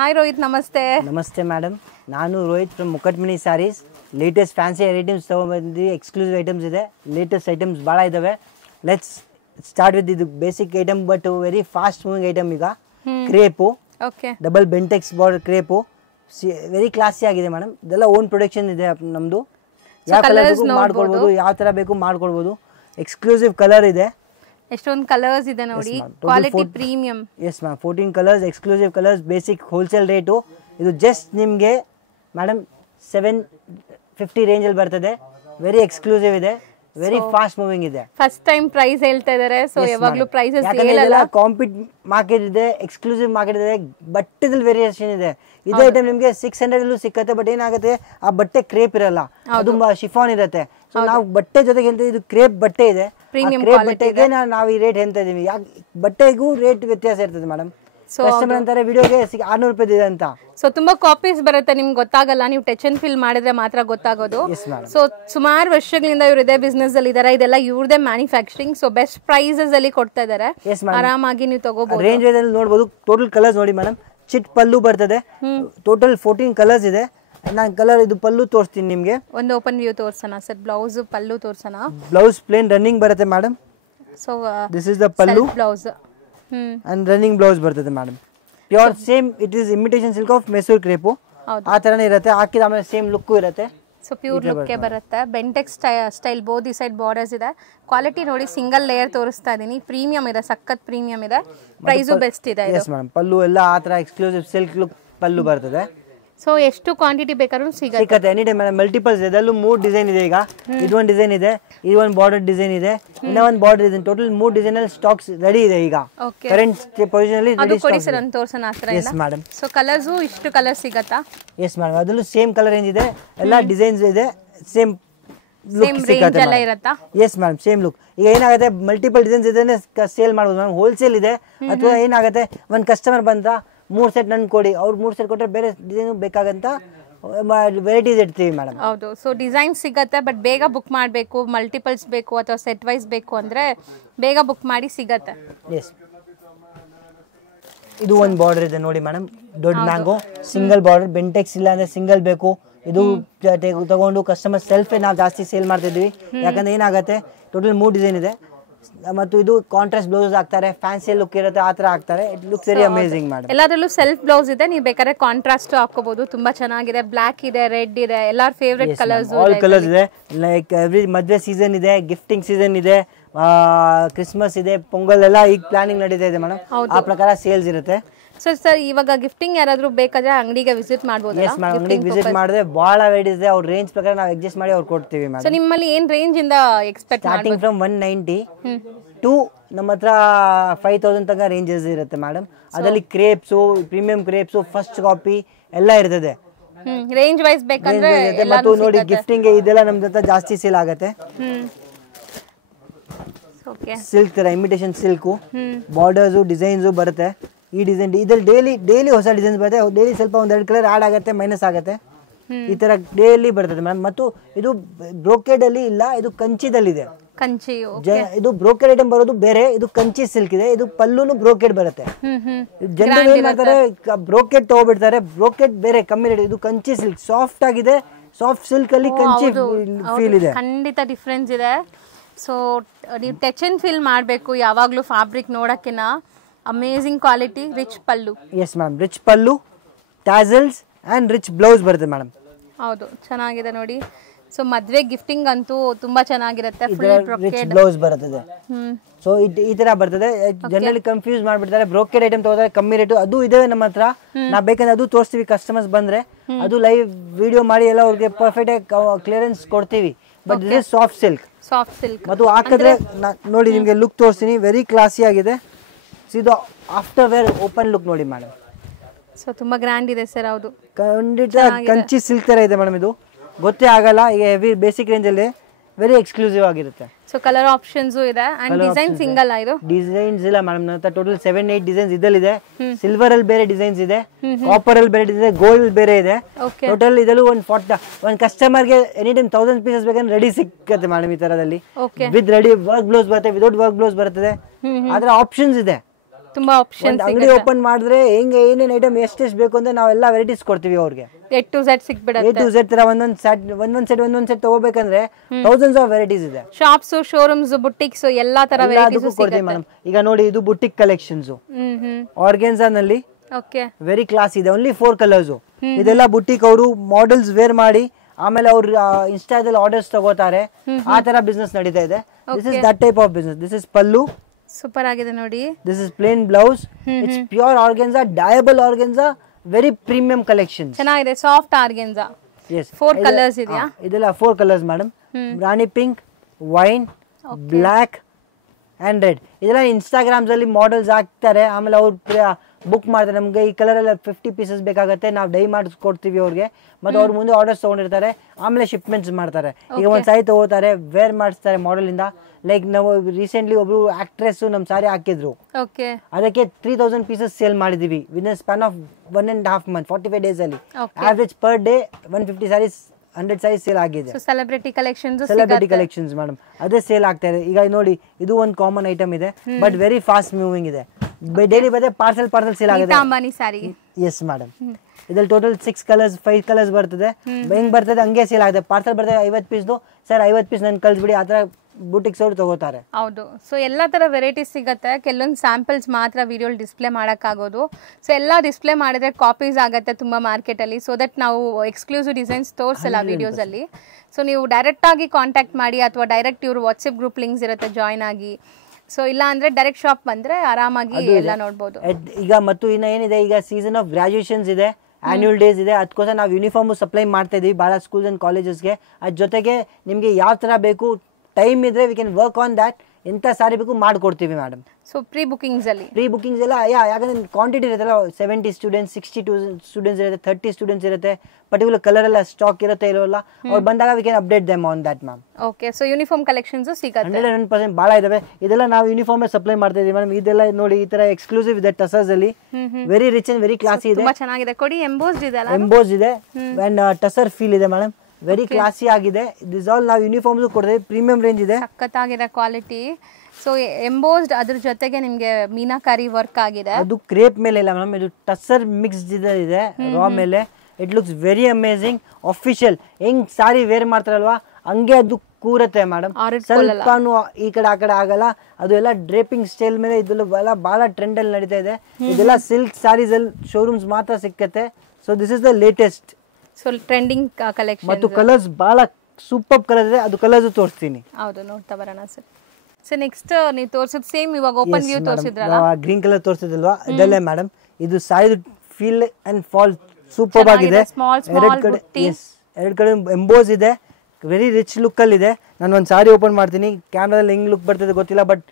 Hi Rohit, namaste. Namaste madam. ನಾನು Rohit from Mukatmani sarees. Latest fancy items ತಗೊಂಡ್ಬಂದಿದ್ದೀವಿ. Exclusive items ಇದೆ, latest items ಭಾಳ ಇದ್ದಾವೆ. ಲೆಟ್ಸ್ ಸ್ಟಾರ್ಟ್ ವಿತ್ ಇದು basic item but very fast moving item. ಈಗ crepe, okay, double Bentex border crepe, very classy ಆಗಿದೆ madam. ಇದೆಲ್ಲ own production ಇದೆ ನಮ್ಮದು. ಯಾವ ಕಲರ್ ಬೇಕು ಮಾಡ್ಕೊಳ್ಬೋದು, ಯಾವ ಥರ ಬೇಕು ಮಾಡ್ಕೊಳ್ಬೋದು. ಎಕ್ಸ್ಕ್ಲೂಸಿವ್ ಕಲರ್ ಇದೆ, ಎಷ್ಟೊಂದು ಕಲರ್ಸ್ ಇದೆ ನೋಡಿ. Quality premium. Yes ma'am, 14 colours, exclusive colours, basic wholesale rate. ಇದು ಜಸ್ಟ್ ನಿಮಗೆ ಮೇಡಮ್ 750 ರೇಂಜಲ್ಲಿ ಬರ್ತದೆ. ವೆರಿ ಎಕ್ಸ್ಕ್ಲೂಸಿವ್ ಇದೆ, ವೆರಿ ಫಾಸ್ಟ್ ಮೂವಿಂಗ್ ಇದೆ. ಫಸ್ಟ್ ಟೈಮ್ ಪ್ರೈಸ್ ಹೇಳ್ತಾ ಇದ್ದಾರೆ, ಸೊ ಯಾವಾಗಲೂ ಪ್ರೈಸಸ್ ಹೇಳಲ್ಲ. ಕಾಂಪಿಟ್ ಮಾರ್ಕೆಟ್ ಇದೆ, ಎಕ್ಸ್ಕ್ಲೂಸಿವ್ ಮಾರ್ಕೆಟ್ ಇದೆ, ಬಟ್ಟೆದಲ್ಲಿ ವೇರಿಯೇಷನ್ ಇದೆ. ಇದೇ ಐಟಮ್ ನಿಮಗೆ 600 ಅಲ್ಲೂ ಸಿಕ್ಕತ್ತೆ. ಬಟ್ ಏನಾಗುತ್ತೆ, ಆ ಬಟ್ಟೆ ಕ್ರೇಪ್ ಇರಲ್ಲ, ತುಂಬಾ ಶಿಫಾನ್ ಇರುತ್ತೆ. ಸೊ ನಾವು ಬಟ್ಟೆ ಜೊತೆಗೆ ಹೇಳ್ತಾ ಇದು ಕ್ರೇಪ್ ಬಟ್ಟೆ ಇದೆ, ಕ್ರೇಪ್ ಬಟ್ಟೆಗೆ ನಾವು ಈ ರೇಟ್ ಹೇಳ್ತಾ ಇದೀವಿ. ಯಾಕೆ ಬಟ್ಟೆಗೂ ರೇಟ್ ವ್ಯತ್ಯಾಸ ಇರ್ತದೆ ಮೇಡಮ್. ಕಸ್ಟಮರ್ ಅಂತಾರೆ ವಿಡಿಯೋಗೆ 600 ರೂಪಾಯಿ ಇದೆ ಅಂತ. ಸೊ ತುಂಬಾ ಕಾಪೀಸ್ ಬರುತ್ತೆ, ನಿಮ್ಗೆ ಗೊತ್ತಾಗಲ್ಲ. ನೀವು ಟಚ್ ಅಂಡ್ ಫೀಲ್ ಮಾಡಿದ್ರೆ ಮಾತ್ರ ಗೊತ್ತಾಗೋದು. ಸೊ ಸುಮಾರು ವರ್ಷಗಳಿಂದ ಇವರು ಇದೇ ಬಿಸ್ನೆಸ್ ಅಲ್ಲಿ ಇದಾರೆ. ಇದೆಲ್ಲ ಇವ್ರದೇ ಮ್ಯಾನುಫ್ಯಾಕ್ಚರಿಂಗ್. ಸೊ ಬೆಸ್ಟ್ ಪ್ರೈಸಸ್ ಅಲ್ಲಿ ಕೊಡ್ತಾ ಇದಾರೆ, ಆರಾಮಾಗಿ ನೀವು ತಗೋಬಹುದು. ರೇಂಜ್ ಅಲ್ಲಿ ನೋಡಬಹುದು. ಟೋಟಲ್ ಕಲರ್ಸ್ ನೋಡಿ ಮೇಡಮ್. ಚಿಟ್ ಪಲ್ಲು ಬರ್ತದೆ, ಟೋಟಲ್ 14 ಕಲರ್ಸ್ ಇದೆ. ನಾನು ಕಲರ್ ಇದು ಪಲ್ಲು ತೋರಿಸ್ತೀನಿ ನಿಮಗೆ. ಒಂದು ಓಪನ್ ವ್ಯೂ ತೋರ್ಸೋಣ ಸರ್. ಬ್ಲೌಸ್ ಪಲ್ಲು ತೋರ್ಸೋಣ. ಬ್ಲೌಸ್ ಪ್ಲೇನ್ ರನ್ನಿಂಗ್ ಬರುತ್ತೆ madam. So this is the pallu blouse and running blouse ಬರ್ತದೆ madam. Pure same it is imitation silk of Mysore crepe. ಆ ತರನೇ ಇರುತ್ತೆ, ಹಾಕಿದ ಆಮೇಲೆ ಸೇಮ್ ಲುಕ್ ಇರುತ್ತೆ. ಸೊ ಪ್ಯೂರ್ ಲುಕ್ ಬರುತ್ತೆ. ಬೆಂಟೆಕ್ಸ್ ಸ್ಟೈಲ್ ಬೋತ್ ಈ ಸೈಡ್ ಬಾರ್ಡರ್ಸ್ ಇದೆ. ಕ್ವಾಲಿಟಿ ನೋಡಿ, ಸಿಂಗಲ್ ಲೇಯರ್ ತೋರಿಸ್ತಾ ಇದೀನಿ. ಪ್ರೀಮಿಯಂ ಇದೆ, ಸಖತ್ ಪ್ರೀಮಿಯಂ ಇದೆ. ಪ್ರೈಸು ಬೆಸ್ಟ್ ಇದೆ. ಎಸ್ ಮೇಡಮ್, ಪಲ್ಲು ಎಲ್ಲ ಆ ತರ ಎಕ್ಸ್ಕ್ಲೂಸಿವ್ ಸಿಲ್ಕ್ ಲುಕ್ ಪಲ್ಲು ಬರ್ತದೆ. ಸೊ ಎಷ್ಟು ಕ್ವಾಂಟಿಟಿ ಬೇಕಾದ್ರೂ ಸಿಗುತ್ತೆ ಎನಿ ಟೈಮ್ ಮೇಡಮ್. ಮಲ್ಟಿಪಲ್ಸ್ ಇದೆ, ಅದರಲ್ಲೂ 3 ಡಿಸೈನ್ ಇದೆ. ಈಗ ಇದೊಂದು ಡಿಸೈನ್ ಇದೆ, ಇದೊಂದು ಬಾರ್ಡರ್ ಡಿಸೈನ್ ಇದೆ, ಇನ್ನೊಂದು ಬಾರ್ಡರ್ ಡಿಸೈನ್. ಟೋಟಲ್ 3 ಡಿಸೈನ್ ಅಲ್ಲಿ ಸ್ಟಾಕ್ಸ್ ರೆಡಿ ಇದೆ. ಈಗ ಕರೆಂಟ್ ಪೊಸಿಷನ್ ಅಲ್ಲಿ ರೆಡಿ ಸ್ಟಾಕ್. ತೋರ್ಸೋಣ ಹತ್ರ. Yes madam. ಸೊ ಕಲರ್ಸ್ ಇಷ್ಟು ಕಲರ್ ಸಿಗತ್ತಾ? ಎಸ್ ಮೇಡಮ್, ಅದರಲ್ಲೂ ಸೇಮ್ ಕಲರ್ ರೇಂಜ್ ಇದೆ, ಎಲ್ಲ ಡಿಸೈನ್ಸ್ ಇದೆ, ಸೇಮ್ ಲುಕ್ ಸಿಗುತ್ತೆ. Yes madam, same look. ಈಗ ಏನಾಗುತ್ತೆ, ಮಲ್ಟಿಪಲ್ ಡಿಸೈನ್ಸ್ ಇದೆ ಸೇಲ್ ಮಾಡ್ಬೋದು ಮೇಡಮ್. ಹೋಲ್ಸೇಲ್ ಇದೆ. ಅಥವಾ ಏನಾಗುತ್ತೆ, ಒಂದು ಕಸ್ಟಮರ್ ಬಂದ 3 ಸೆಟ್ ನನ್ ಕೊಡಿ, ಅವ್ರು 3 ಸೆಟ್ ಕೊಟ್ಟರೆ ಬೇರೆ ಡಿಸೈನ್ ಬೇಕಾಗಂತ ವೆರೈಟೀಸ್ ಇಡ್ತೀವಿ ಮೇಡಮ್. ಹೌದು. ಸೊ ಡಿಸೈನ್ ಸಿಗತ್ತೆ, ಬಟ್ ಬೇಗ ಬುಕ್ ಮಾಡಬೇಕು. ಮಲ್ಟಿಪಲ್ಸ್ ಬೇಕು ಅಥವಾ ಸೆಟ್ ವೈಸ್ ಬೇಕು ಅಂದ್ರೆ ಬೇಗ ಬುಕ್ ಮಾಡಿ ಸಿಗತ್ತೆ. ಎಸ್, ಇದು ಒಂದು ಬಾರ್ಡರ್ ಇದೆ ನೋಡಿ ಮೇಡಮ್. ದೊಡ್ಡ ಮ್ಯಾಂಗೋ ಸಿಂಗಲ್ ಬಾರ್ಡರ್. ಬೆಂಟೆಕ್ಸ್ ಇಲ್ಲ ಅಂದ್ರೆ ಸಿಂಗಲ್ ಬೇಕು. ಇದು ತಗೊಂಡು ಕಸ್ಟಮರ್ ಸೆಲ್ಫ್ ನಾವು ಜಾಸ್ತಿ ಸೇಲ್ ಮಾಡ್ತಿದ್ವಿ. ಯಾಕಂದ್ರೆ ಏನಾಗುತ್ತೆ, ಟೋಟಲ್ 3 ಡಿಸೈನ್ ಇದೆ. ಮತ್ತು ಇದು ಕಾಂಟ್ರಾಸ್ಟ್ ಬ್ಲೌಸ್ ಹಾಕ್ತಾರೆ, ಫ್ಯಾನ್ಸಿ ಲುಕ್ ಇರುತ್ತೆ, ಆ ತರ ಹಾಕ್ತಾರೆ. It looks very amazing madam. ಎಲ್ಲದರಲ್ಲೂ ಸೆಲ್ಫ್ ಬ್ಲೌಸ್ ಇದೆ, ನೀವು ಬೇಕಾದ್ರೆ ಕಾಂಟ್ರಾಸ್ಟ್ ಹಾಕೋಬಹುದು. ತುಂಬಾ ಚೆನ್ನಾಗಿದೆ. ಬ್ಲಾಕ್ ಇದೆ, ರೆಡ್ ಇದೆ, ಎಲ್ಲಾರ್ ಫೇವರೇಟ್ ಕಲರ್ಸ್. ಆಲ್ ಕಲರ್ಸ್ ಇದೆ. ಲೈಕ್ ಎವ್ರಿ ಮದುವೆ ಸೀಸನ್ ಇದೆ, ಗಿಫ್ಟಿಂಗ್ ಸೀಸನ್ ಇದೆ, ಕ್ರಿಸ್ಮಸ್ ಇದೆ, ಪೊಂಗಲ್ ಎಲ್ಲ ಈಗ ಪ್ಲಾನಿಂಗ್ ನಡೀತಾ ಇದೆ ಮೇಡಮ್. ಆ ಪ್ರಕಾರ ಸೇಲ್ಸ್ ಇರುತ್ತೆ. ಸರ್ ಇವಾಗ ಗಿಫ್ಟಿಂಗ್ ಯಾರಾದ್ರೂ ಬೇಕಾದ್ರೆ ಅಂಗಡಿಗೆ ವಿಸಿಟ್ ಮಾಡಬಹುದು. ಎಸ್ ಮೇಡಮ್, ಅಂಗಡಿಗೆ ವಿಸಿಟ್ ಮಾಡಿದ್ರೆ ಬಹಳ ವೆರೈಟೀಸ್ ಇದೆ. ಅವ್ರ ರೇಂಜ್ ಪ್ರಕಾರ ನಾವು ಅಡ್ಜಸ್ಟ್ ಮಾಡಿ ಅವ್ರು ಕೊಡ್ತೀವಿ ಮೇಡಮ್. ಸೊ ನಿಮ್ಮಲ್ಲಿ ಏನ್ ರೇಂಜ್ ಇಂದ ಎಕ್ಸ್ಪೆಕ್ಟ್ ಸ್ಟಾರ್ಟಿಂಗ್ ಫ್ರಮ್ 190 ಟು ನಮ್ಮ ಹತ್ರ 5000 ತನಕ ರೇಂಜಸ್ ಇರುತ್ತೆ ಮೇಡಮ್. ಅದರಲ್ಲಿ ಕ್ರೇಪ್ಸು, ಪ್ರೀಮಿಯಂ ಕ್ರೇಪ್ಸು, ಫಸ್ಟ್ ಕಾಪಿ ಎಲ್ಲ ಇರ್ತದೆ. ರೇಂಜ್ ವೈಸ್ ಬೇಕಂದ್ರೆ ಮತ್ತು ನೋಡಿ ಗಿಫ್ಟಿಂಗ್ ಇದೆಲ್ಲ ನಮ್ದು ಹತ್ರ ಜಾಸ್ತಿ ಸೇಲ್ ಆಗುತ್ತೆ. ಸಿಲ್ಕ್ ತರ ಇಮಿಟೇಷನ್ ಸಿಲ್ಕು, ಬಾರ್ಡರ್ಸು, ಡಿಸೈನ್ಸು ಬರುತ್ತೆ. ಈ ಡಿಸೈನ್ ಇದ್ರಲ್ಲಿ ಡೈಲಿ ಹೊಸ ಡಿಸೈನ್ಸ್ ಬರುತ್ತೆ. ಡೈಲಿ ಸ್ವಲ್ಪ 1-2 ಕಲರ್ ಆಡ್ ಆಗುತ್ತೆ, ಮೈನಸ್ ಆಗುತ್ತೆ. ಈ ತರ ಡೈಲಿ ಬರ್ತದೆ ಮೇಡಮ್. ಮತ್ತು ಇದು ಬ್ರೋಕೆಡ್ ಅಲ್ಲಿ ಇಲ್ಲ, ಇದು ಕಂಚಿದಲ್ಲಿದೆ. ಕಂಚಿ ಇದು ಬ್ರೋಕೆಡ್ ಐಟಮ್ ಬರೋದು ಬೇರೆ, ಇದು ಕಂಚಿ ಸಿಲ್ಕ್ ಇದೆ. ಇದು ಪಲ್ಲುನು ಬ್ರೋಕೆಡ್ ಬರುತ್ತೆ. ಜನರು ಏನ್ ಮಾಡ್ತಾರೆ, ಬ್ರೋಕೆಡ್ ತಗೋಬಿಡ್ತಾರೆ. ಬ್ರೋಕೆಡ್ ಬೇರೆ ಕಮ್ಮಿ ರೇಟ್. ಇದು ಕಂಚಿ ಸಿಲ್ಕ್, ಸಾಫ್ಟ್ ಆಗಿದೆ. ಸಾಫ್ಟ್ ಸಿಲ್ಕ್ ಅಲ್ಲಿ ಕಂಚಿ ಫೀಲ್ ಇದೆ. ಖಂಡಿತ ಡಿಫ್ರೆನ್ಸ್ ಇದೆ. ಸೊ ನೀವು ಟಚ್ ಅಂಡ್ ಫೀಲ್ ಮಾಡಬೇಕು ಯಾವಾಗಲೂ ಫ್ಯಾಬ್ರಿಕ್ ನೋಡೋಕ್ಕಿಂತ. Amazing quality, rich pallu. Yes ma'am, rich pallu, tassels and rich blouse ಬರುತ್ತೆ ಮೇಡಮ್. ಹೌದು, ಚೆನ್ನಾಗಿದೆ ನೋಡಿ. ಸೊ ಮದ್ವೆ ಗಿಫ್ಟಿಂಗ್ ಅಂತೂ ತುಂಬಾ ಚೆನ್ನಾಗಿರುತ್ತೆ. ರಿಚ್ ಬ್ಲೌಸ್ ಬರ್ತದೆ. ಸೊ ಈ ತರ ಬರ್ತದೆ. ಜನರಲಿ ಕನ್ಫ್ಯೂಸ್ ಮಾಡ್ಬಿಡ್ತಾರೆ. ಬ್ರೋಕೆಡ್ ಐಟಮ್ ತಗೋತಾರೆ ಕಮ್ಮಿ ರೇಟು. ಅದು ಇದೆ ನಮ್ಮ ಹತ್ರ. ನಾವು ಬೇಕಂದ್ರೆ ಅದು ತೋರಿಸ್ತೀವಿ. ಕಸ್ಟಮರ್ಸ್ ಬಂದ್ರೆ ಅದು ಲೈವ್ ವಿಡಿಯೋ ಮಾಡಿ ಎಲ್ಲ ಅವ್ರಿಗೆ ಪರ್ಫೆಕ್ಟ್ ಕ್ಲಿಯರೆನ್ಸ್ ಕೊಡ್ತೀವಿ. But this is soft silk. Soft silk ಮತ್ತು ಹಾಕಿದ್ರೆ ನೋಡಿ ನಿಮಗೆ ಲುಕ್ ತೋರಿಸ್ತೀನಿ. ವೆರಿ ಕ್ಲಾಸಿ ಆಗಿದೆ. ಇದು ಆಫ್ಟರ್ ವೇರ್ ಓಪನ್ ಲುಕ್ ನೋಡಿ ಮೇಡಮ್. ಸೊ ತುಂಬಾ ಗ್ರ್ಯಾಂಡ್ ಇದೆ ಸರ್. ಹೌದು, ಖಂಡಿತ ಕಂಚಿ ಸಿಲ್ಕ್ ತರ ಇದೆ ಮೇಡಮ್. ಇದು ಗೊತ್ತೇ ಆಗಲ್ಲ. ಈಗ ಹೆವಿ ಬೇಸಿಕ್ ರೇಂಜ್ ಅಲ್ಲಿ ವೆರಿ ಎಕ್ಸ್ಕ್ಲೂಸಿವ್ ಆಗಿರುತ್ತೆ. ಸೊ ಕಲರ್ ಆಪ್ಷನ್ಸ್ ಇದೆ ಅಂಡ್ ಡಿಸೈನ್ ಸಿಂಗಲ್ ಇದು ಡಿಸೈನ್ಸ್ ಇಲ್ಲ ಮೇಡಮ್. ನನ್ನ ಹತ್ರ ಟೋಟಲ್ 7-8 ಡಿಸೈನ್ಸ್ ಇದಲ್ಲಿದೆ. ಸಿಲ್ವರ್ ಅಲ್ಲಿ ಬೇರೆ ಡಿಸೈನ್ಸ್ ಇದೆ, ಕಾಪರ್ ಅಲ್ಲಿ ಬೇರೆ ಡಿಸೈನ್, ಗೋಲ್ಡ್ ಬೇರೆ ಇದೆ. ಟೋಟಲ್ ಇದಲ್ಲೂ ಒಂದು ಕಸ್ಟಮರ್ ಗೆ ಎನಿ ಟೈಮ್ 1000 ಪೀಸಸ್ ಬೇಕಂದ್ರೆ ರೆಡಿ ಸಿಕ್ಕತ್ತೆ ಮೇಡಮ್. ಈ ತರದಲ್ಲಿ ವಿತ್ ರೆಡಿ ವರ್ಕ್ ಬ್ಲೌಸ್ ಬರುತ್ತೆ, ವಿದೌಟ್ ವರ್ಕ್ ಬ್ಲೌಸ್ ಬರ್ತದೆ. ಆದ್ರೆ ಆಪ್ಷನ್ಸ್ ಇದೆ. ತುಂಬಾ ಆಪ್ಷನ್ಸ್ ಅಂಗಡಿ ಓಪನ್ ಮಾಡಿದ್ರೆ ಹೆಂಗೆ ಏನೇನ್ ಐಟಮ್ ಎಷ್ಟೆಷ್ಟು ಬೇಕು ಅಂತ ನಾವೆಲ್ಲ ವೆರೈಟೀಸ್ ಕೊಡ್ತೀವಿ ಅವ್ರಿಗೆ. A to Z ಸಿಕ್ಬಿಡುತ್ತೆ. A to Z ತರ ಒಂದೊಂದ್ ಸೆಟ್ ತಗೋಬೇಕಂದ್ರೆ ಥೌಸಂಡ್ಸ್ ಆಫ್ ವೆರೈಟೀಸ್ ಇದೆ. ಶಾಪ್ಸ್, ಶೋರೂಮ್ಸ್, ಬುಟಿಕ್ಸ್ ಎಲ್ಲಾ ತರ ವೆರೈಟೀಸ್ ಕೊಡ್ತೀವಿ ಮೇಡಮ್. ಈಗ ನೋಡಿ ಇದು ಬುಟಿಕ್ ಕಲೆಕ್ಷನ್ಸ್ ಆರ್ಗೆನ್ಸಾ ನಲ್ಲಿ. ಓಕೆ, ವೆರಿ ಕ್ಲಾಸ್ ಇದೆ. Only 4 colours. ಇದೆಲ್ಲ ಬುಟಿಕ್ ಅವರು ಮಾಡೆಲ್ಸ್ ವೇರ್ ಮಾಡಿ ಆಮೇಲೆ ಅವ್ರು ಇನ್ಸ್ಟಾದಲ್ಲಿ ಆರ್ಡರ್ಸ್ ತಗೋತಾರೆ. ಆ ತರ ಬಿಸ್ನೆಸ್ ನಡೀತಾ ಇದೆ. This is that type of business. This is pallu. Super ಆಗಿದೆ ನೋಡಿ. This is plain blouse. It's pure organza, dyeable organza, very premium collection. ಚೆನ್ನಾಗಿದೆ. Soft organza. ಎಸ್, 4 ಕಲರ್ಸ್ ಇದೆಯಾ? ಇದೆಲ್ಲ 4 colours madam. Rani pink, wine, black and red. ಇದೆಲ್ಲ Instagrams ಅಲ್ಲಿ models ಹಾಕ್ತಾರೆ. ಆಮೇಲೆ ಅವ್ರು ಬುಕ್ ಮಾಡ್ತಾರೆ. ನಮ್ಗೆ ಈ ಕಲರ್ ಎಲ್ಲ 50 ಪೀಸಸ್ ಬೇಕಾಗುತ್ತೆ, ನಾವು ಡೈ ಮಾಡಿಸ್ಕೊಡ್ತೀವಿ ಅವ್ರಿಗೆ. ಮತ್ತೆ ಅವ್ರ ಮುಂದೆ ಆರ್ಡರ್ಸ್ ತಗೊಂಡಿರ್ತಾರೆ, ಆಮೇಲೆ ಶಿಪ್ಮೆಂಟ್ಸ್ ಮಾಡ್ತಾರೆ. ಈಗ ಒಂದ್ ಸಾರಿ ತಗೋತಾರೆ, ವೇರ್ ಮಾಡಿಸ್ತಾರೆ ಮಾಡೆಲ್ ಇಂದ. ಲೈಕ್ ನಾವು ರೀಸೆಂಟ್ಲಿ ಒಬ್ರು ಆಕ್ಟ್ರೆಸ್ ನಮ್ ಸಾರಿ ಹಾಕಿದ್ರು, ಅದಕ್ಕೆ 3000 ಪೀಸಸ್ ಸೇಲ್ ಮಾಡಿದೀವಿ within span of 1.5 month, 45 days ಅಲ್ಲಿ. Average per day 150 saris 100 saris sale ಆಗಿದೆ. ಸೆಲೆಬ್ರಿಟಿ ಕಲೆಕ್ಷನ್ಸ್ ಮೇಡಮ್, ಅದೇ ಸೇಲ್ ಆಗ್ತಾ ಇದೆ. ಈಗ ನೋಡಿ ಇದು ಒಂದು ಕಾಮನ್ ಐಟಮ್ ಇದೆ, ಬಟ್ ವೆರಿ ಫಾಸ್ಟ್ ಮೂವಿಂಗ್ ಇದೆ. ಡೈಲಿ ಬರುತ್ತೆ, ಪಾರ್ಸಲ್ ಸೇಲ್ ಆಗಿದೆ. ಎಸ್ ಮೇಡಮ್, ಇದ್ರಲ್ಲಿ ಟೋಟಲ್ 6 ಕಲರ್ಸ್ 5 ಕಲರ್ಸ್ ಬರ್ತದೆ. ಹೆಂಗ್ ಬರ್ತದೆ ಹಂಗೆ ಸೇಲ್ ಆಗಿದೆ. ಪಾರ್ಸಲ್ ಬರ್ತದೆ 50 ಪೀಸ್ದು. ಸರ್ 50 ಪೀಸ್ ನನ್ ಕಳ್ಸ್ಬಿಡಿ, ಆತರ ಬುಟಿಕ್ಸ್ ಅವರು ತಗೋತಾರೆ. ಹೌದು. ಸೊ ಎಲ್ಲಾ ತರ ವೆರೈಟೀಸ್ ಸಿಗುತ್ತೆ. ಕೆಲವೊಂದು ಸ್ಯಾಂಪಲ್ಸ್ ಮಾತ್ರ ವಿಡಿಯೋ ಡಿಸ್ಪ್ಲೇ ಮಾಡಕ್ ಆಗೋದು. ಸೊ ಎಲ್ಲ ಡಿಸ್ಪ್ಲೇ ಮಾಡಿದ್ರೆ ಕಾಪೀಸ್ ಆಗುತ್ತೆ ತುಂಬಾ ಮಾರ್ಕೆಟ್ ಅಲ್ಲಿ. ಸೊ ದಟ್ ನಾವು ಎಕ್ಸ್ಕ್ಲೂಸಿವ್ ಡಿಸೈನ್ಸ್ ತೋರಿಸಲ್ಲ ವಿಡಿಯೋಸ್ ಅಲ್ಲಿ. ಸೊ ನೀವು ಡೈರೆಕ್ಟ್ ಆಗಿ ಕಾಂಟ್ಯಾಕ್ಟ್ ಮಾಡಿ, ಅಥವಾ ಡೈರೆಕ್ಟ್ ಇವ್ರು ವಾಟ್ಸ್ಆಪ್ ಗ್ರೂಪ್ ಲಿಂಕ್ಸ್ ಇರುತ್ತೆ, ಜಾಯ್ನ್ ಆಗಿ. ಸೊ ಇಲ್ಲ ಅಂದ್ರೆ ಡೈರೆಕ್ಟ್ ಶಾಪ್ ಬಂದ್ರೆ ಆರಾಮಾಗಿ ಎಲ್ಲ ನೋಡಬಹುದು. ಈಗ ಮತ್ತು ಇನ್ನ ಏನಿದೆ, ಈಗ ಸೀಸನ್ ಆಫ್ ಗ್ರಾಜುಯೇಷನ್ಸ್ ಇದೆ, ಆನ್ಯುವಲ್ ಡೇಸ್ ಇದೆ. ಅದಕ್ಕೋಸ್ಕರ ನಾವು ಯೂನಿಫಾರ್ಮ್ ಸಪ್ಲೈ ಮಾಡ್ತಾ ಇದೀವಿ ಬಹಳ ಸ್ಕೂಲ್ಸ್ ಅಂಡ್ ಕಾಲೇಜಸ್ಗೆ. ಅದ್ರ ಜೊತೆಗೆ ನಿಮ್ಗೆ ಯಾವ ತರ ಬೇಕು, ಟೈಮ್ ಇದ್ರೆ we can work on that. ಎಂತ ಸಾರಿ ಬೇಕು ಮಾಡ್ಕೊಡ್ತೀವಿ ಮೇಡಮ್. ಸೊ ಪ್ರೀ ಬುಕಿಂಗ್ಸ್ ಎಲ್ಲ ಯಾಕಂದ್ರೆ ಕ್ವಾಂಟಿಟಿ ಇರುತ್ತಲ್ಲ, 70 ಸ್ಟೂಡೆಂಟ್ಸ್, 62 ಸ್ಟೂಡೆಂಟ್ಸ್ ಇರುತ್ತೆ, 30 ಸ್ಟೂಡೆಂಟ್ಸ್ ಇರುತ್ತೆ. ಪರ್ಟಿಕ್ಯುಲರ್ ಕಲರ್ ಎಲ್ಲ ಸ್ಟಾಕ್ ಇರುತ್ತೆ ಇರೋಲ್ಲ, ಅವ್ರು ಬಂದಾಗ we can update them on that ma'am. Okay. So uniform collections ಸಿಗುತ್ತೆ 100% ಭಾಳ ಇದಾವೆ. ಇದೆಲ್ಲ ನಾವು ಯೂನಿಫಾರ್ಮ್ ಸಪ್ಲೈ ಮಾಡ್ತಾ ಇದೀವಿ ಮೇಡಮ್. ಇದೆಲ್ಲ ನೋಡಿ ಈ ತರ ಎಕ್ಸ್ಕ್ಲೂಸಿವ್ ಇದೆ ಟಸರ್ಸ್ ಅಲ್ಲಿ. Very rich and very classy ಇದೆ. ತುಂಬಾ ಚೆನ್ನಾಗಿದೆ. ಕೊಡಿ, ಎಂಬೋಸ್ಡ್ ಇದೆ ಅಲ್ಲ? ಎಂಬೋಸ್ ಇದೆ ಅಂಡ್ ಟಸರ್ ಫೀಲ್ ಇದೆ ಮೇಡಮ್. ವೆರಿ ಕ್ಲಾಸಿ ಆಗಿದೆ. ದಿಸ್ ಆಲ್ ನಾವು ಯೂನಿಫಾರ್ಮ್ಸ್ ಕೊಡ್ತೀವಿ. ಪ್ರೀಮಿಯಂ ರೇಂಜ್ ಇದೆ, ಸಖತ್ತಾಗಿದೆ ಕ್ವಾಲಿಟಿ. ಸೊ ಎಂಬೋಸ್ಡ್, ಅದ್ರ ಜೊತೆಗೆ ನಿಮ್ಗೆ ಮೀನಾಕಾರಿ ವರ್ಕ್ ಆಗಿದೆ. ಅದು ಕ್ರೇಪ್ ಮೇಲೆ ಇಲ್ಲ ಮೇಡಮ್, ಇದು ಟಸರ್ ಮಿಕ್ಸ್ಡ್ ಇದೆ ರಾ ಮೇಲೆ. It looks very amazing. Official ಹೆಂಗ್ ಸಾರಿ ವೇರ್ ಮಾಡ್ತಾರಲ್ವಾ ಹಂಗೆ ಅದು ಕೂರತ್ತೆ ಮೇಡಮ್. ಸ್ವಲ್ಪನೂ ಈ ಕಡೆ ಆ ಕಡೆ ಆಗಲ್ಲ. ಅದು ಎಲ್ಲ ಡ್ರೇಪಿಂಗ್ ಸ್ಟೈಲ್ ಮೇಲೆ ಇದೆಲ್ಲ ಬಹಳ ಟ್ರೆಂಡ್ ಅಲ್ಲಿ ನಡೀತಾ ಇದೆ. ಇದೆಲ್ಲ ಸಿಲ್ಕ್ ಸಾರೀಸ್ ಅಲ್ಲಿ ಶೋರೂಮ್ಸ್ ಮಾತ್ರ ಸಿಕ್ಕತ್ತೆ. So this is the latest. So trending collection ಮತ್ತು ಕಲರ್ಸ್ ಬಹಳ ಸೂಪರ್ ಕಲರ್ ಇದೆ. ಅದು ಕಲರ್ಸ್ ತೋರಿಸ್ತೀನಿ. ಹೌದು, ನೋಡ್ತಾ ಬರೋಣ ಸರ್. ಸೊ ನೆಕ್ಸ್ಟ್ ನೀವು ತೋರಿಸಿದ ಸೇಮ್ ಇವಾಗ ಓಪನ್ ವ್ಯೂ ತೋರಿಸಿದ್ರಲ್ಲ, ಗ್ರೀನ್ ಕಲರ್ ತೋರಿಸಿದ್ರಲ್ವಾ, ಇದಲ್ಲೇ ಮೇಡಮ್. ಇದು sari feel and fall super ಆಗಿದೆ. ಎರಡು ಕಡೆ ಎಂಬೋಸ್ ಇದೆ, ವೆರಿ ರಿಚ್ ಲುಕ್ ಅಲ್ಲಿ ಇದೆ. ನಾನು ಒಂದು ಸಾರಿ ಓಪನ್ ಮಾಡ್ತೀನಿ, ಕ್ಯಾಮ್ರಾದಲ್ಲಿ ಹೆಂಗ್ ಲುಕ್ ಬರ್ತದೆ ಗೊತ್ತಿಲ್ಲ, ಬಟ್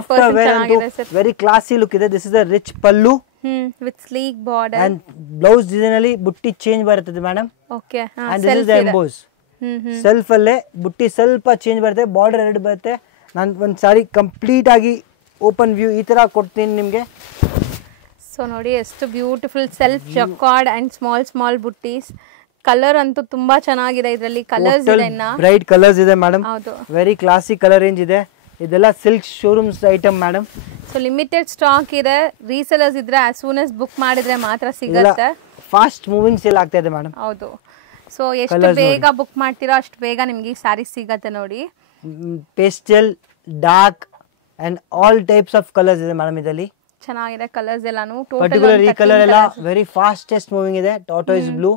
ಆಫ್ಟರ್ ವೇರ್ ಅಂತೂ ವೆರಿ ಕ್ಲಾಸಿ ಲುಕ್ ಇದೆ. This is the rich pallu with sleek border and blouse design ಅಲ್ಲಿ ಬುಟ್ಟಿ ಚೇಂಜ್ ಬರ್ತದೆ madam. Okay. and this is the emboss. Self ಅಲ್ಲೇ ಬುಟ್ಟಿ ಸ್ವಲ್ಪ ಚೇಂಜ್ ಬರುತ್ತೆ, ಬಾರ್ಡರ್ ಎರಡು ಬರುತ್ತೆ. ನಾನು ಒಂದು ಸಾರಿ ಕಂಪ್ಲೀಟ್ ಆಗಿ ಓಪನ್ ವ್ಯೂ ಈ ತರ ಕೊಡ್ತೀನಿ ನಿಮಗೆ. ಸೊ ನೋಡಿ ಎಷ್ಟು beautiful self jacquard and small ಬುಟ್ಟೀಸ್. Colour ಅಂತೂ ತುಂಬಾ ಚೆನ್ನಾಗಿದೆ. ಇದರಲ್ಲಿ ಕಲರ್ಸ್ ಇದೆ, ಬ್ರೈಟ್ ಕಲರ್ಸ್ ಇದೆ ಮೇಡಮ್. ಹೌದು, ವೆರಿ ಕ್ಲಾಸಿ ಕಲರ್ ರೇಂಜ್ ಇದೆ. ಇದೆಲ್ಲ silk showrooms item madam. So limited stock ಇದೆ. ರೀಸೆಲರ್ಸ್ ಇದ್ರೆ as soon as ಬುಕ್ ಮಾಡಿದ್ರೆ ಮಾತ್ರ ಸಿಗುತ್ತೆ. ಫಾಸ್ಟ್ ಮೂವಿಂಗ್ ಸೇಲ್ ಆಗ್ತಾ ಇದೆ ಮೇಡಮ್. ಹೌದು. ಸೊ ಎಷ್ಟು ಬೇಗ ಬುಕ್ ಮಾಡ್ತೀರಾ ಅಷ್ಟು ಬೇಗ ನಿಮಗೆ ಸಾರಿ ಸಿಗುತ್ತೆ ನೋಡಿ. Pastel, dark and all types of colours ಇದೆ ಮೇಡಮ್. ಇದರಲ್ಲಿ ಚೆನ್ನಾಗಿದೆ ಕಲರ್ಸ್ ಎಲ್ಲಾನು. ಪರ್ಟಿಕ್ಯುಲರ್ ಈ ಕಲರ್ ಎಲ್ಲ ವೆರಿ ಫಾಸ್ಟೆಸ್ಟ್ ಮೂವಿಂಗ್ ಇದೆ. ಟಾರ್ಟಾಯಿಸ್ ಬ್ಲೂ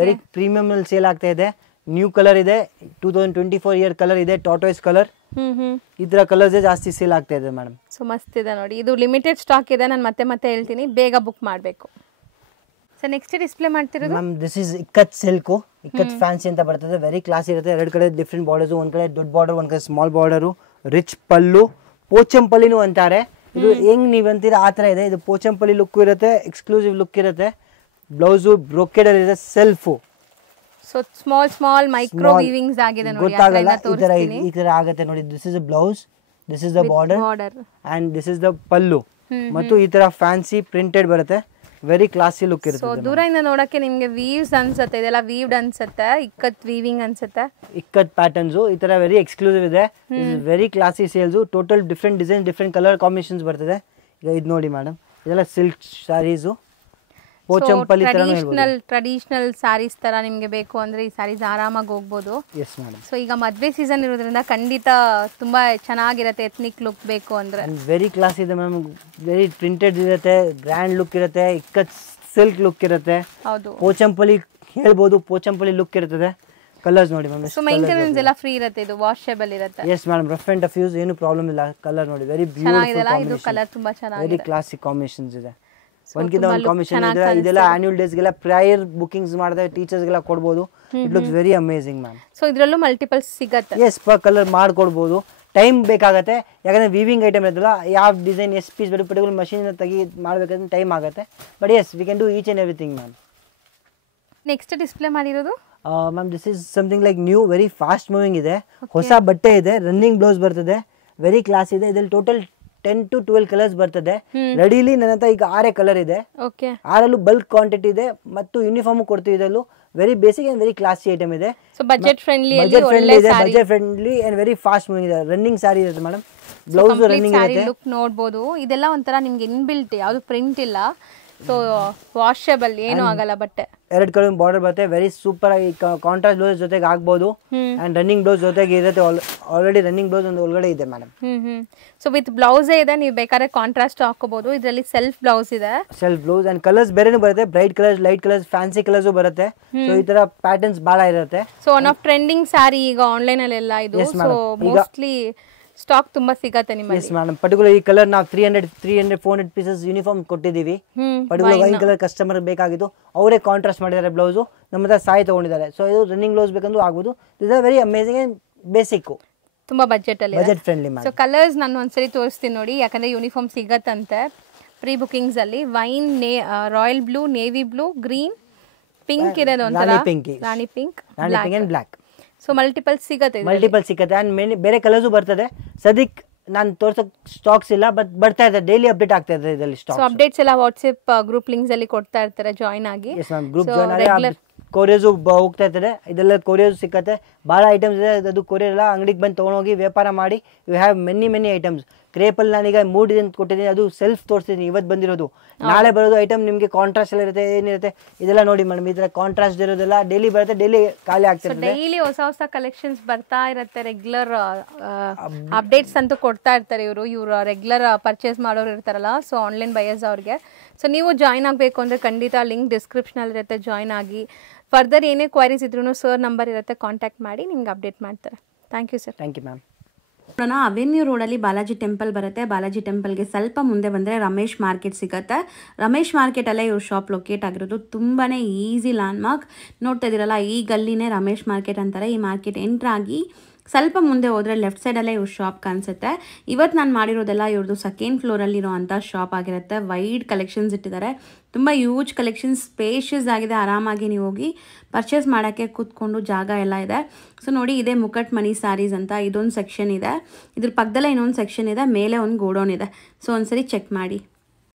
ವೆರಿ ಪ್ರೀಮಿಯಂ ಅಲ್ಲಿ ಸೇಲ್ ಆಗ್ತಾ ಇದೆ. ನ್ಯೂ ಕಲರ್ ಇದೆ, 2024 ಇಯರ್ ಕಲರ್ ಇದೆ, ಟಾರ್ಟಾಯಿಸ್ ಕಲರ್. ಈ ತರ ಕಲರ್ಸ್ ಜಾಸ್ತಿ ಸೇಲ್ ಆಗ್ತಾ ಇದೆ ಮೇಡಮ್. ಸೊ ಮಸ್ತ್ ಇದೆ ನೋಡಿ. ಇದು ಲಿಮಿಟೆಡ್ ಸ್ಟಾಕ್ ಇದೆ. ನಾನು ಮತ್ತೆ ಹೇಳ್ತೀನಿ, ಬೇಗ ಬುಕ್ ಮಾಡಬೇಕು. ಸೊ ನೆಕ್ಸ್ಟ್ ಡಿಸ್ಪ್ಲೇ ಮಾಡ್ತಿರೋದು ma'am, this is ikat silk, ikat fancy ಅಂತ ಬರ್ತದೆ. ವೆರಿ ಕ್ಲಾಸ್ ಇರುತ್ತೆ. ಎರಡು ಕಡೆ ಡಿಫ್ರೆಂಟ್ ಬಾರ್ಡರ್ಸ್, ಒಂದ್ ಕಡೆ ದೊಡ್ಡ ಬಾರ್ಡರ್, ಒಂದ್ ಕಡೆ ಸ್ಮಾಲ್ ಬಾರ್ಡರ್. ರಿಚ್ ಪಲ್ಲು, ಪೋಚಂಪಲ್ಲಿನೂ ಅಂತಾರೆ. ಇದು ಹೆಂಗ್ ನೀವ್ ಅಂತೀರಾ ಆ ತರ ಇದೆ. ಇದು ಪೋಚಂಪಲ್ಲಿ ಲುಕ್ ಇರುತ್ತೆ, ಎಕ್ಸ್ಕ್ಲೂಸಿವ್ ಲುಕ್ ಇರುತ್ತೆ. ಬ್ಲೌಸು ಬ್ರೊಕೆಡ್ ಅಲ್ಲಿ ಇದೆ, self. So small micro weavings ಆಗಿದೆ ನೋಡಿ. ಗೊತ್ತಾಗಲ್ಲ ಈ ತರ ಆಗುತ್ತೆ ನೋಡಿ. This is a blouse, this is the border and this is the pallu. ಮತ್ತು ಈ ತರ ಫ್ಯಾನ್ಸಿ ಪ್ರಿಂಟೆಡ್ ಬರುತ್ತೆ. ವೆರಿ ಕ್ಲಾಸಿ ಲುಕ್ ಇರುತ್ತೆ. ಸೊ ದೂರದಿಂದ ನೋಡಕ್ಕೆ ನಿಮಗೆ ವೀವ್ಸ್ ಅನ್ಸುತ್ತೆ, ಇದೆಲ್ಲ ವೀವ್ಡ್ ಅನ್ಸುತ್ತೆ, ಇಕ್ಕತ್ ವೀವಿಂಗ್ ಅನ್ಸುತ್ತೆ. ಇಕ್ಕತ್ ಪ್ಯಾಟರ್ನ್ಸ್ ಈ ತರ ವೆರಿ ಎಕ್ಸ್ಕ್ಲೂಸಿವ್ ಇದೆ. Very classy sales. Total different design, different colour combinations ಬರ್ತದೆ. ಈಗ ಇದು ನೋಡಿ ಮೇಡಮ್, ಇದೆಲ್ಲ ಸಿಲ್ಕ್ ಸ್ಯಾರೀಸು, ಪೋಚಂಪಲ್ಲಿ ಟ್ರೆಡಿಷನಲ್ ಸ್ಯಾರೀಸ್ ತರ ನಿಮಗೆ ಬೇಕು ಅಂದ್ರೆ ಈ ಸ್ಯಾರೀಸ್ ಆರಾಮಾಗಿ ಹೋಗ್ಬೋದು. Yes madam. ಸೊ ಈಗ ಮದ್ವೆ ಸೀಸನ್ ಇರೋದ್ರಿಂದ ಖಂಡಿತ ತುಂಬಾ ಚೆನ್ನಾಗಿರುತ್ತೆ ಎತ್ನಿಕ್ ಲುಕ್ ಬೇಕು ಅಂದ್ರೆ. ವೆರಿ ಕ್ಲಾಸ್ ಇದೆ ಮ್ಯಾಮ್, ವೆರಿ ಪ್ರಿಂಟೆಡ್ ಇರುತ್ತೆ, ಗ್ರ್ಯಾಂಡ್ ಲುಕ್ ಇರುತ್ತೆ, ಇಕ್ಕತ್ ಸಿಲ್ಕ್ ಲುಕ್ ಇರುತ್ತೆ. ಹೌದು, ಪೋಚಂಪಲ್ಲಿ ಹೇಳ್ಬೋದು, ಪೋಚಂಪಲ್ಲಿ ಲುಕ್ ಇರ್ತದೆ. ಕಲರ್ಸ್ ನೋಡಿ ಮ್ಯಾಮ್, ಸೊ ಮೇಂಟೆನೆನ್ಸ್ ಎಲ್ಲ ಫ್ರೀ ಇರುತ್ತೆ, ಇದು ವಾಷೇಬಲ್ ಇರುತ್ತೆ. Yes madam, rough and tough use ಏನು ಪ್ರಾಬ್ಲಮ್ ಇಲ್ಲ. ಕಲರ್ ನೋಡಿ ವೆರಿ ಚೆನ್ನಾಗಿದೆ, ಇದು ಕಲರ್ ತುಂಬಾ ಚೆನ್ನಾಗಿದೆ, ವೆರಿ ಕ್ಲಾಸಿಕ್ ಕಾಂಬಿನೇಷನ್ಸ್ ಇದೆ. ಒಂದ್ಕಿಂತ ಒಂದು ಕಾಂಬಿನೇಷನ್ ಇದೆ. ಇದೆಲ್ಲ ಆನ್ಯುವಲ್ ಡೇಸ್ಗೆಲ್ಲ ಪ್ರಯರ್ ಬುಕಿಂಗ್ಸ್ ಮಾಡಿದ್ರೆ ಟೀಚರ್ಸ್ಗೆಲ್ಲ ಕೊಡ್ಬೋದು. It looks very amazing ma'am. So ಇದರಲ್ಲೂ ಮಲ್ಟಿಪಲ್ಸ್ ಸಿಗುತ್ತೆ. ಎಸ್, ಪರ್ ಕಲರ್ ಮಾಡ್ಕೊಡ್ಬೋದು. ಟೈಮ್ ಬೇಕಾಗತ್ತೆ, ಯಾಕಂದ್ರೆ ವೀವಿಂಗ್ ಐಟಮ್ ಇರುತ್ತಲ್ಲ, ಯಾವ ಡಿಸೈನ್ ಎಷ್ಟು ಪೀಸ್ ಬೇಕು ಪರ್ಟಿಕ್ಯುಲರ್ ಮಷೀನ್ ಮಾಡ್ಬೇಕಂದ್ರೆ ಟೈಮ್ ಆಗುತ್ತೆ. But yes, we can do each and everything ma'am. Next display ಮಾಡಿರೋದು ma'am, this is something like new, very fast moving ಇದೆ. ಹೊಸ ಬಟ್ಟೆ ಇದೆ, ರನ್ನಿಂಗ್ ಬ್ಲೌಸ್ ಬರ್ತದೆ, ವೆರಿ ಕ್ಲಾಸ್ ಇದೆ. ಇದ್ರಲ್ಲಿ ಟೋಟಲ್ 10 to 12 ಕಲರ್ಸ್ ಬರ್ತದೆ. ರೆಡಿಲಿ ನನ್ನ ಹತ್ರ ಈಗ 6 ಕಲರ್ ಇದೆ. 6 ಬಲ್ಕ್ ಕ್ವಾಂಟಿಟಿ ಇದೆ ಮತ್ತು ಯೂನಿಫಾರ್ಮ್ ಕೊಡ್ತೀವಿ. ಇದರಲ್ಲೂ very basic and very classy item ಇದೆ. Budget friendly and very fast moving ಇದೆ. ರನ್ನಿಂಗ್ ಸಾರಿ ಇರುತ್ತೆ ಮೇಡಮ್, ಬ್ಲೌಸ್ ರನ್ನಿಂಗ್ ಇರುತ್ತೆ. ಲುಕ್ ನೋಡಬಹುದು. ಇದೆಲ್ಲ ಒಂಥರ ನಿಮ್ಗೆ ಇನ್ಬಿಲ್ಟ್, ಯಾವುದು ಪ್ರಿಂಟ್ ಇಲ್ಲ, ಸೊ ವಾಷಬಲ್, ಏನು ಆಗಲ್ಲ ಬಟ್ಟೆ. 2 ಕಲರ್ ಬಾರ್ಡರ್ ಬರುತ್ತೆ, ವೆರಿ ಸೂಪರ್ ಆಗಿ ಕಾಂಟ್ರಾಸ್ಟ್ ಬ್ಲೌಸ್ ಜೊತೆಗೆ ಆಗ್ಬೋದು. ಅಂಡ್ ರನ್ನಿಂಗ್ ಬ್ಲೌಸ್ ಜೊತೆಗೆ ಇರುತ್ತೆ. ಆಲ್ರೆಡಿ ರನ್ನಿಂಗ್ ಬ್ಲೌಸ್ ಒಂದು ಒಳಗಡೆ ಇದೆ ಮೇಡಮ್. ಸೊ ವಿತ್ ಬ್ಲೌಸೇ ಇದೆ, ನೀವು ಬೇಕಾದ್ರೆ ಕಾಂಟ್ರಾಸ್ಟ್ ಹಾಕೋಬಹುದು. ಇದರಲ್ಲಿ ಸೆಲ್ಫ್ ಬ್ಲೌಸ್ ಇದೆ, ಸೆಲ್ಫ್ ಬ್ಲೌಸ್ ಅಂಡ್ ಕಲರ್ಸ್ ಬೇರೆನೂ ಬರುತ್ತೆ. Bright colours, light colours, fancy colours ಬರುತ್ತೆ. ಸೊ ಈ ತರ ಪ್ಯಾಟರ್ನ್ಸ್ ಬಹಳ ಇರುತ್ತೆ. ಸೊ ಒನ್ ಆಫ್ ಟ್ರೆಂಡಿಂಗ್ ಸಾರಿ ಈಗ ಆನ್ಲೈನ್ ಅಲ್ಲಿ ಎಲ್ಲ ಇದು. ಸೊ ಮೋಸ್ಟ್ಲಿ ಸ್ಟಾಕ್ ತುಂಬಾ ಸಿಗತ್ತೆ ನಿಮಗೆ. ಎಸ್ ಮೇಡಮ್, ಪರ್ಟಿಕ್ಯುಲರ್ ಈ ಕಲರ್ ನಾವು 300-400 ಪೀಸಸ್ ಯೂನಿಫಾರ್ಮ್ ಕೊಟ್ಟಿದ್ದೀವಿ. ಪರ್ಟಿಕ್ಯುಲರ್ ವೈನ್ ಕಲರ್ ಕಸ್ಟಮರ್ ಬೇಕಾಗಿತ್ತು, ಅವರೇ ಕಾಂಟ್ರಾಸ್ಟ್ ಮಾಡಿದ್ದಾರೆ ಬ್ಲೌಸು, ನಮ್ಮ ಹತ್ರ ಸಾಯಿ ತಗೊಂಡಿದ್ದಾರೆ. ಸೊ ಇದು ರನ್ನಿಂಗ್ ಬ್ಲೌಸ್ ಬೇಕಂದ್ರೂ ಆಗ್ಬೋದು. This are very amazing and basic, ತುಂಬಾ ಬಜೆಟ್ ಅಲ್ಲಿ, ಬಜೆಟ್ ಫ್ರೆಂಡ್ಲಿ. ಸೊ ಕಲರ್ಸ್ ನಾನು ಒಂದ್ಸರಿ ತೋರಿಸ್ತೀನಿ ನೋಡಿ, ಯಾಕಂದ್ರೆ ಯೂನಿಫಾರ್ಮ್ ಸಿಗತ್ತಂತೆ ಪ್ರೀ ಬುಕಿಂಗ್ಸ್ ಅಲ್ಲಿ. Wine, royal blue, navy blue, green, pink ಇದೆ, ಒಂಥರ rani pink and black. So multiple ಸಿಗುತ್ತೆ ಅಂಡ್ ಬೇರೆ ಕಲರ್ಸ್ ಬರ್ತದೆ. ಸದ್ಯಕ್ಕೆ ನಾನು ತೋರ್ಸಕ್ ಸ್ಟಾಕ್ಸ್ ಇಲ್ಲ, ಬಟ್ ಬರ್ತಾ ಇದೆ, ಡೈಲಿ ಅಪ್ಡೇಟ್ ಆಗ್ತಾ ಇದೆ ಇದರಲ್ಲಿ ಸ್ಟಾಕ್. ಸೊ ಅಪ್ಡೇಟ್ಸ್ ಎಲ್ಲ ವಾಟ್ಸ್ಆಪ್ ಗ್ರೂಪ್ ಲಿಂಕ್ಸ್ ಅಲ್ಲಿ ಕೊಡ್ತಾ ಇರ್ತಾರೆ, ಜಾಯಿನ್ ಆಗಿ. ಎಸ್ ಮ್ಯಾಮ್, ಗ್ರೂಪ್ ಜಾಯಿನ್ ಆಗಿ ಕೊರಿಯರ್ಸು ಹೋಗ್ತಾ ಇರ್ತಾರೆ. ಇದೆಲ್ಲ ಕೊರಿಯರ್ಸ್ ಸಿಕ್ಕತ್ತೆ, ಭಾಳ ಐಟಮ್ಸ್ ಇದೆ. ಅದು ಕೊರಿಯರ್ ಎಲ್ಲ ಅಂಗಡಿಗೆ ಬಂದು ತೊಗೊಂಡೋಗಿ ವ್ಯಾಪಾರ ಮಾಡಿ. You have many items. ಕ್ರೇಪಲ್ಲಿ ನಾನೀಗ 3 ಡಿಸೈನ್ ಕೊಟ್ಟಿದ್ದೀನಿ, ಅದು ಸೆಲ್ಫ್ ತೋರಿಸ್ತೀನಿ ಇವತ್ತು ಬಂದಿರೋದು. ನಾಳೆ ಬರೋದು ಐಟಮ್ ನಿಮಗೆ ಕಾಂಟ್ರಾಸ್ಟ್ ಎಲ್ಲ ಇರುತ್ತೆ, ಏನಿರುತ್ತೆ ಇದೆಲ್ಲ ನೋಡಿ ಮೇಡಮ್. ಇದರ ಕಾಂಟ್ರಾಸ್ಟ್ ಇರೋದೆಲ್ಲ ಡೈಲಿ ಬರುತ್ತೆ, ಡೈಲಿ ಖಾಲಿ ಆಗ್ತಿರುತ್ತೆ. ಡೈಲಿ ಹೊಸ ಕಲೆಕ್ಷನ್ಸ್ ಬರ್ತಾ ಇರುತ್ತೆ. ರೆಗ್ಯುಲರ್ ಅಪ್ಡೇಟ್ಸ್ ಅಂತೂ ಕೊಡ್ತಾ ಇರ್ತಾರೆ ಇವರು ರೆಗ್ಯುಲರ್ ಪರ್ಚೇಸ್ ಮಾಡೋರು ಇರ್ತಾರಲ್ಲ, ಸೊ ಆನ್ಲೈನ್ ಬಯರ್ಸ್ ಅವ್ರಿಗೆ. ಸೊ ನೀವು ಜಾಯಿನ್ ಆಗಬೇಕು ಅಂದರೆ ಖಂಡಿತ ಲಿಂಕ್ ಡಿಸ್ಕ್ರಿಪ್ಷನಲ್ಲಿ ಇರುತ್ತೆ, ಜಾಯಿನ್ ಆಗಿ. ಫರ್ದರ್ ಏನೇ ಕ್ವೈರೀಸ್ ಇದ್ರೂ ಸರ್ ನಂಬರ್ ಇರುತ್ತೆ, ಕಾಂಟ್ಯಾಕ್ಟ್ ಮಾಡಿ ನಿಮ್ಗೆ ಅಪ್ಡೇಟ್ ಮಾಡ್ತಾರೆ. Thank you sir. Thank you ma'am. ನೋಡೋಣ, ಅವೆನ್ಯೂ ರೋಡಲ್ಲಿ ಬಾಲಾಜಿ ಟೆಂಪಲ್ ಬರುತ್ತೆ. ಬಾಲಾಜಿ ಟೆಂಪಲ್ಗೆ ಸ್ವಲ್ಪ ಮುಂದೆ ಬಂದರೆ ರಮೇಶ್ ಮಾರ್ಕೆಟ್ ಸಿಗುತ್ತೆ. ರಮೇಶ್ ಮಾರ್ಕೆಟಲ್ಲೇ ಇವ್ರ ಶಾಪ್ ಲೊಕೇಟ್ ಆಗಿರೋದು. ತುಂಬಾ ಈಸಿ ಲ್ಯಾಂಡ್ಮಾರ್ಕ್. ನೋಡ್ತಾ ಇದ್ದೀರಲ್ಲ, ಈ ಗಲ್ಲಿನೇ ರಮೇಶ್ ಮಾರ್ಕೆಟ್ ಅಂತಾರೆ. ಈ ಮಾರ್ಕೆಟ್ ಎಂಟ್ರಾಗಿ ಸ್ವಲ್ಪ ಮುಂದೆ ಹೋದರೆ ಲೆಫ್ಟ್ ಸೈಡಲ್ಲೇ ಇವ್ರ ಶಾಪ್ ಕಾಣಿಸುತ್ತೆ. ಇವತ್ತು ನಾನು ಮಾಡಿರೋದೆಲ್ಲ ಇವ್ರದ್ದು ಸೆಕೆಂಡ್ ಫ್ಲೋರಲ್ಲಿರೋ ಅಂಥ ಶಾಪ್ ಆಗಿರುತ್ತೆ. ವೈಡ್ ಕಲೆಕ್ಷನ್ಸ್ ಇಟ್ಟಿದ್ದಾರೆ, ತುಂಬ ಯೂಜ್ ಕಲೆಕ್ಷನ್ಸ್, ಸ್ಪೇಷಿಯಸ್ ಆಗಿದೆ. ಆರಾಮಾಗಿ ನೀವು ಹೋಗಿ ಪರ್ಚೇಸ್ ಮಾಡೋಕ್ಕೆ ಕೂತ್ಕೊಂಡು ಜಾಗ ಎಲ್ಲ ಇದೆ. ಸೊ ನೋಡಿ, ಇದೇ ಮುಕಟ್ ಮನಿ ಸ್ಯಾರೀಸ್ ಅಂತ ಇದೊಂದು ಸೆಕ್ಷನ್ ಇದೆ. ಇದ್ರ ಪಕ್ಕದಲ್ಲೇ ಇನ್ನೊಂದು ಸೆಕ್ಷನ್ ಇದೆ, ಮೇಲೆ ಒಂದು ಗೋಡೌನ್ ಇದೆ. ಸೊ ಒಂದ್ಸರಿ ಚೆಕ್ ಮಾಡಿ.